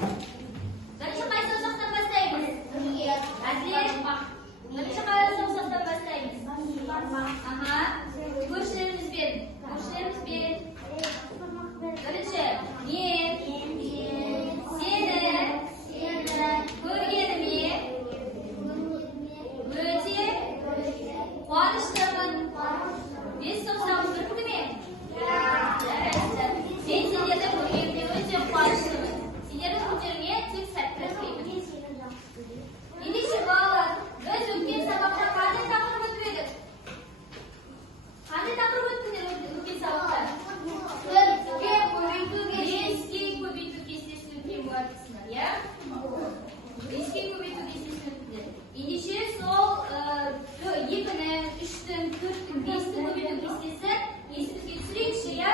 Бірінші қайсы жақтан бастаймыз? Әділет. Бірінші қайсы жақтан бастаймыз? Аха. Көршілерімізбен. Бірінші. Мен сені көргеніме өте қуаныштымын. Бес тоқсамыз бірікті ме? Жарайды. Мен сендерді көргеніме өте қуаныштымын. Сендердің күндеріңе тек сәттілік тілеймін. Ендеше балалар, біз өткен сабақта қандай тақырып өтіп едік? Қандай тақырып өттіңдер өткен сабақта? Беске көбейту кестесін өткен болатынсыңдар, иә? Беске көбейту кестесін өттіңдер. Ендеше сол 2-ні, 3-тің, 4-тің, 5-тің көбейту кестесі есімізге түсірейікші, иә?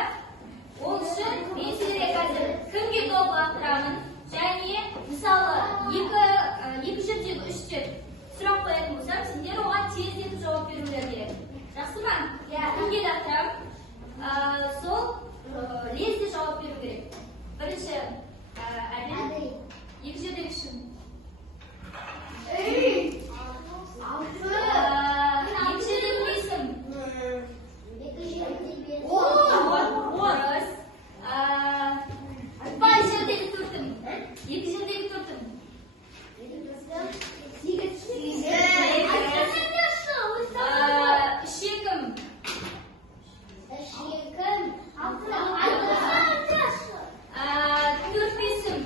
Ол үшін мен сіздерге қазір кімге доп лақтырамын және мысалы 2 жердегі 3-тен сұрақ қоятын болсам, сендер оған тездетіп жауап берулер керек. Жақсы ма? Кімге лақтырамын? Сол лезде жауап беру керек. Бірінші Әділ. 2 жердегі үшін. 2 жердегі бесім. Орыс. 2 жердегі төртім. 2 жердегі төртім. 3-екім. 4-бесім.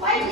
5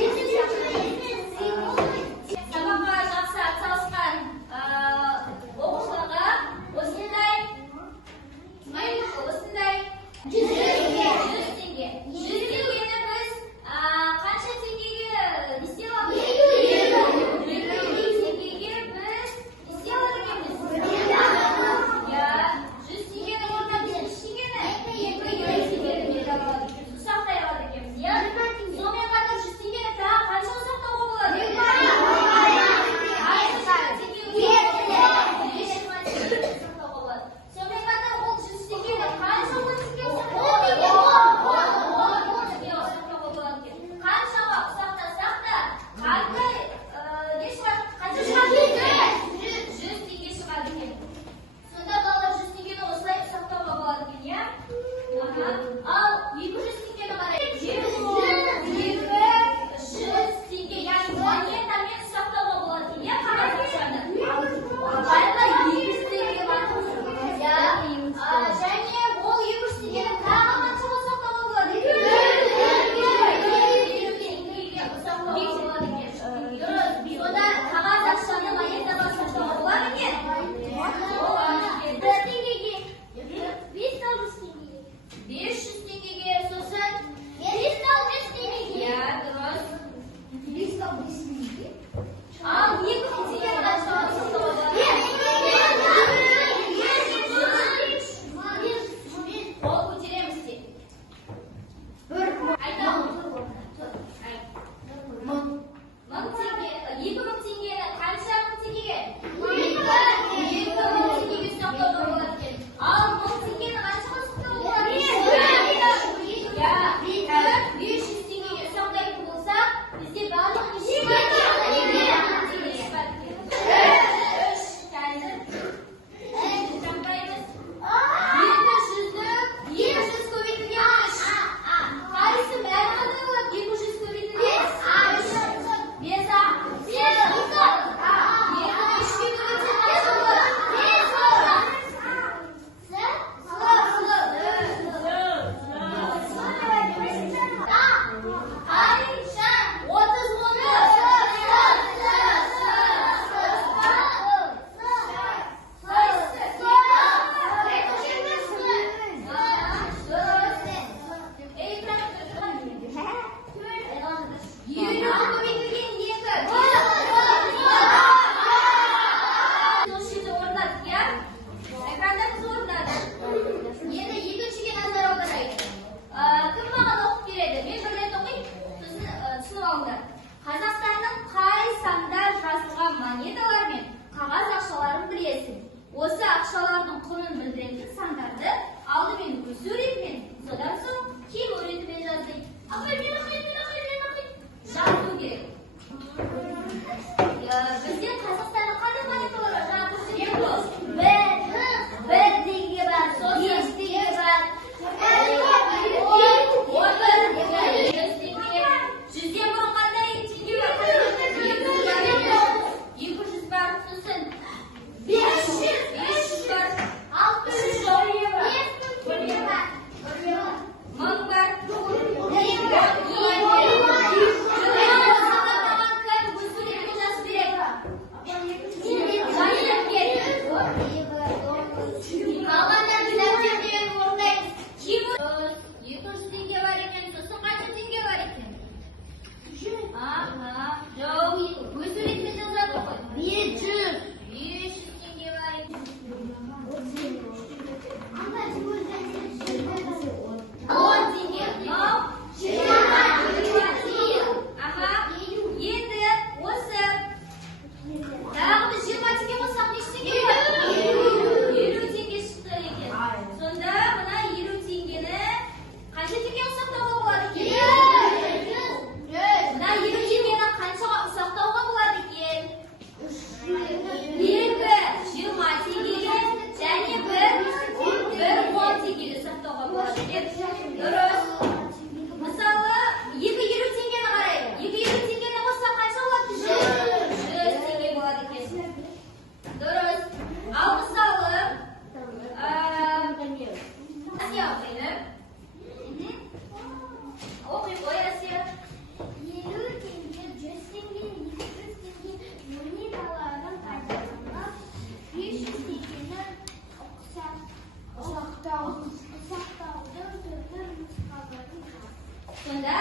Сонда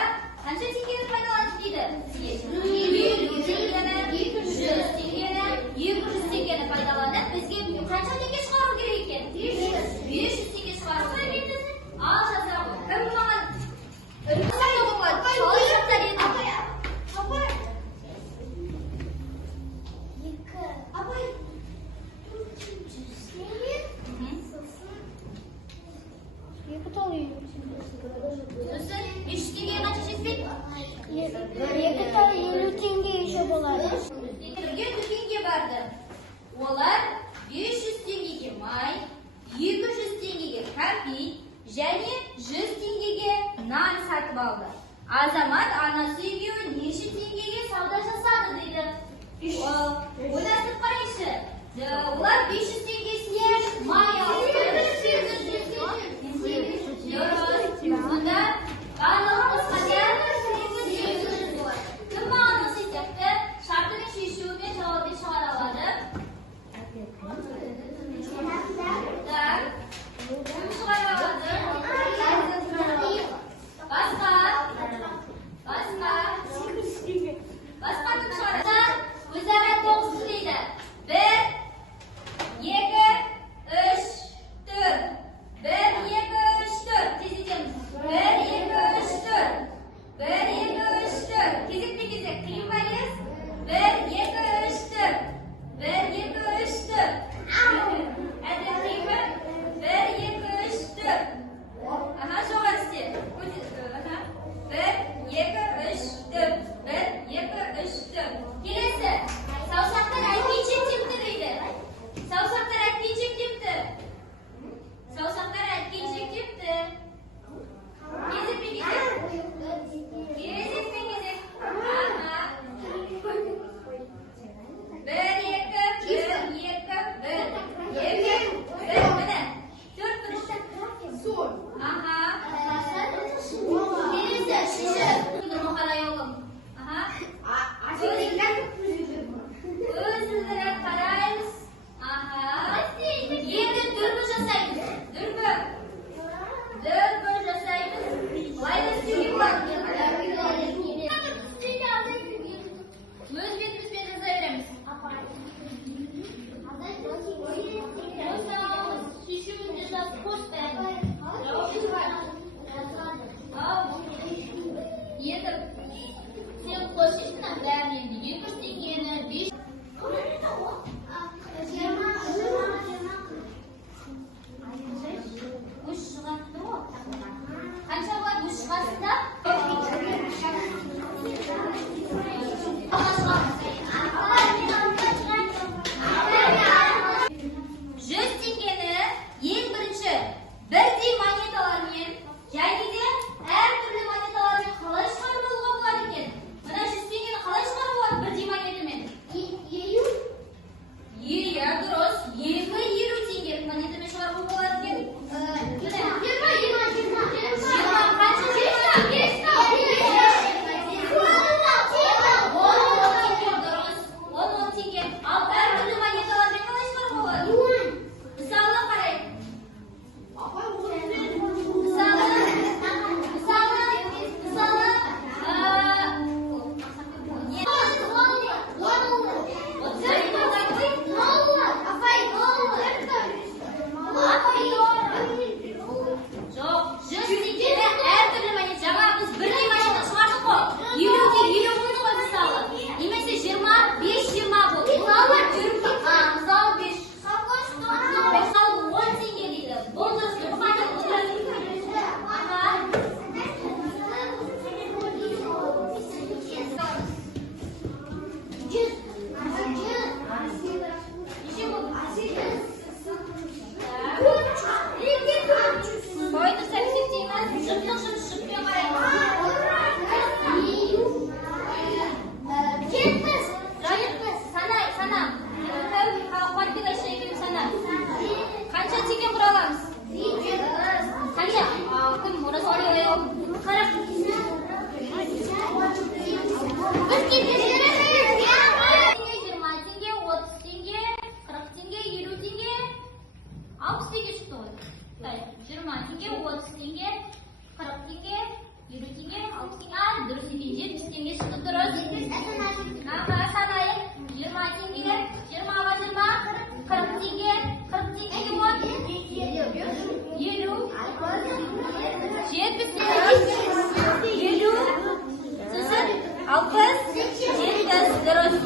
қанша теңгені пайдаланып дейді сізге? 100 теңгені, 200 теңгені пайдаланып, бізге қанша теңге шығару керек екен? 500 теңге шығару керек екен. Ал жаза ғой. Кім маған үлкен болады? Солай жақтар еді. Абай. 400 теңге. Екі толы. Сосын 500 теңгеге қанша жетпейді? Екі толы 50 теңге еще болады. Бірге дүкенге барды. Олар 500 теңгеге май, 200 теңгеге кәмпит және 100 теңгеге нан сатып алды. Азамат анасы екеуі неше теңгеге сауда жасады дейді. Ойластырып қарайыншы. Олар 500 теңгесіне май алды. Сонда барлығы қысқада 800 болады. Кім маған осы сияқты шартының шешуімен жауабын шығара алады? Так. Кім шығара алады? Басқа? Басқа кім шығарады? Өзара тоғысты дейді. 1, 2, 3, 4. 1, 2, 3, 4. Тез етеміз. 1, 2, 3, 4. Дұрыс екен. 70 теңге шықты дұрыс. Аха, санайық. 20 теңге, 20-ға 20, 40 теңге, 40 теңгеге болады. 50, 70 теңге, 50, сосын 60, 70, дұрыс. 40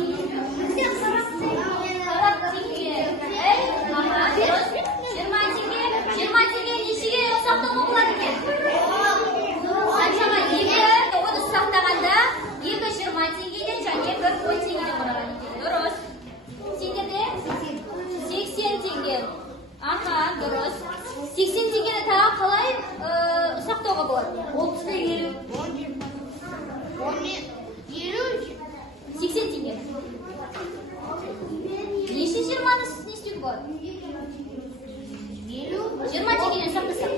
теңге, аха, дұрыс. 20 теңге, 20 теңге нешеге ұсақтауға болады екен? Қаншаға 2, оны ұсақтағанда 2 20 теңгеден және 1 10 теңгеден құраған екен. Дұрыс. Сендерде 80 теңге. Аха, дұрыс. 80 теңгені тағы қалай ұсақтауға болады? 30 теңге. 80 теңге. Неше 20-ны не істеуге болады? 20 теңгеден ұсақтасақ.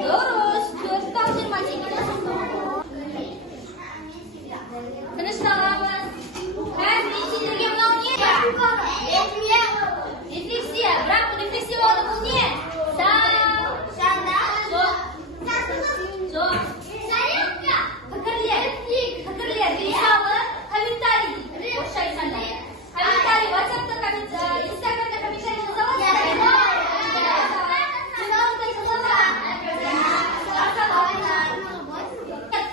Дұрыс. 4-тан 20 теңгеден ұсақтауға. Тынышталамыз. Қазір мен сендерге мынау не? Рефлексия. Бірақ бұл рефлексия болды. Бұл не? Жоқ. Пікірлер. Мысалы, комментарий дейді. Орысша айтқанда. Комментарий. WhatsApp-та, Instagram-да комментарий жаза аласыз ба?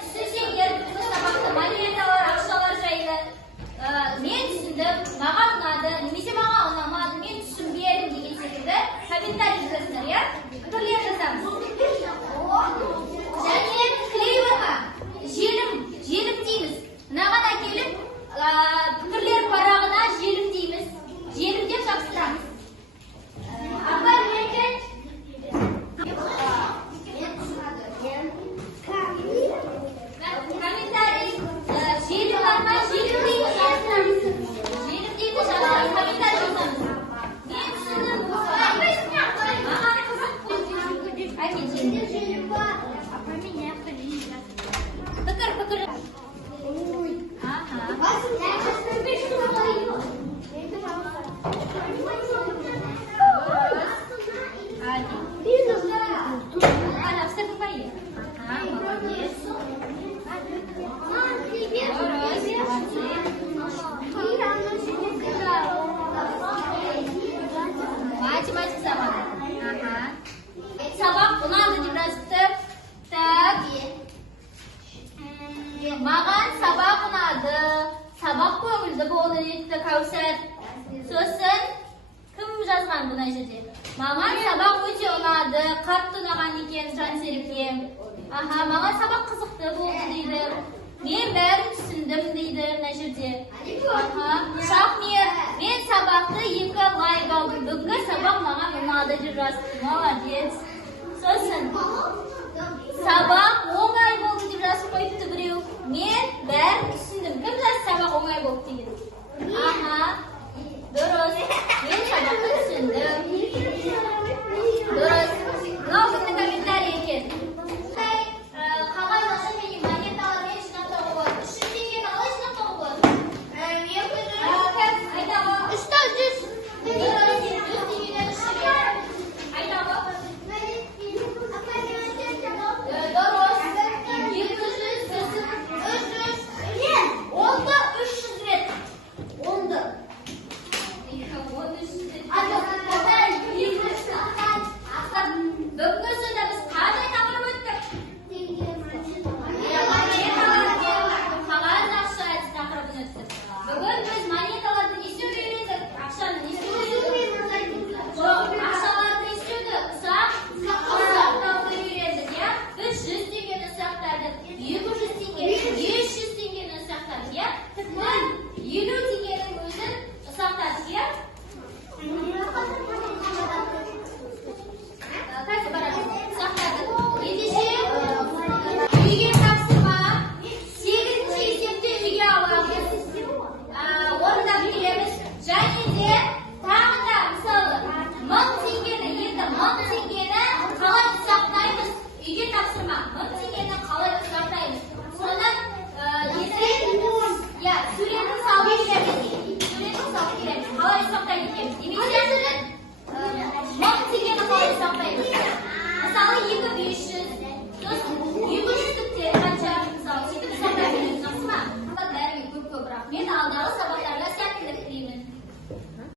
Түсінсеңдер, біздің сабақта монеталар, ақшалар жайлы мен түсіндім, маған ұнады, немесе маған ұнамады, мен түсінбедім деген секілді комментарий жазасыздар, иә? Пікірлер жазамыз. Және клеймаға желім дейміз. Мынаған әкеліп пікірлер парағына желім дейміз. Желім деп жабыстырамыз. Апай, мекен? Комментарий. Желім бар ма? Желім дейміз жабыстырамыз. Желім дейміз жабыстырамыз. Комментарий жазамыз. Мен түсіндім. Маған қызық болды. Әке, желім бар. Пікір. Аха. Математика сабағы. Сабақ ұнады деп жазыпты. Так. Маған сабақ ұнады. Сабақ көңілді болды депті Кәусар. Сосын кім жазған бұна жерде? Маған сабақ өте ұнады. Қатты ұнаған екен Жансерікке. Аха, маған сабақ қызықты болды дейді. Мен бәрін түсіндім дейді мына жерде. Аха, рахмет. Мен сабақты 2 лайк алдым. Бүгінгі сабақ маған ұнады деп жазыпты. Молодец. Сосын сабақ оңай болды деп жазып қойыпты біреу. Мен бәрін түсіндім. Кім жазды сабақ оңай болды деген? Аха, дұрыс. Мен сабақты түсіндім. Дұрыс. Мынау кімнің комментарий екен? Қалай машинмен монеталармен жинақтауға болады? 300 теңгені қалай жинақтауға болады? Айтағы 300 теңгеден 3 айтағы дұрыс. 200 10-ды 300 рет. 10-ды. Бүгінгі сонда біз қандай тақырып өттік? Қағаз ақша тақырыбын өттік. Бүгін біз монеталарды не істеуді үйрендік? Ақшаны не істеуді үйрендік? Жоқ, ақшаларды не істеуді? Ұсақтауды үйрендік, иә? Біз 100 теңгені ұсақтадық, 200 теңгені, 500 теңгені ұсақтадық, иә? Тіпті 50 теңгенің өзін ұсақтадық, иә? Қайсы барады? Сақтадық. Ендеше үйге тапсырма 8-ші есепте үйге аламыз. Орындап келеміз. Және де тағы да мысалы 1000 теңгені, енді 1000 теңгені қалай ұсақтаймыз? Үйге тапсырма 1000 теңгені қалай ұсақтаймыз? Соны суретін салып келеміз. Қалай ұсақтайды екенбіз?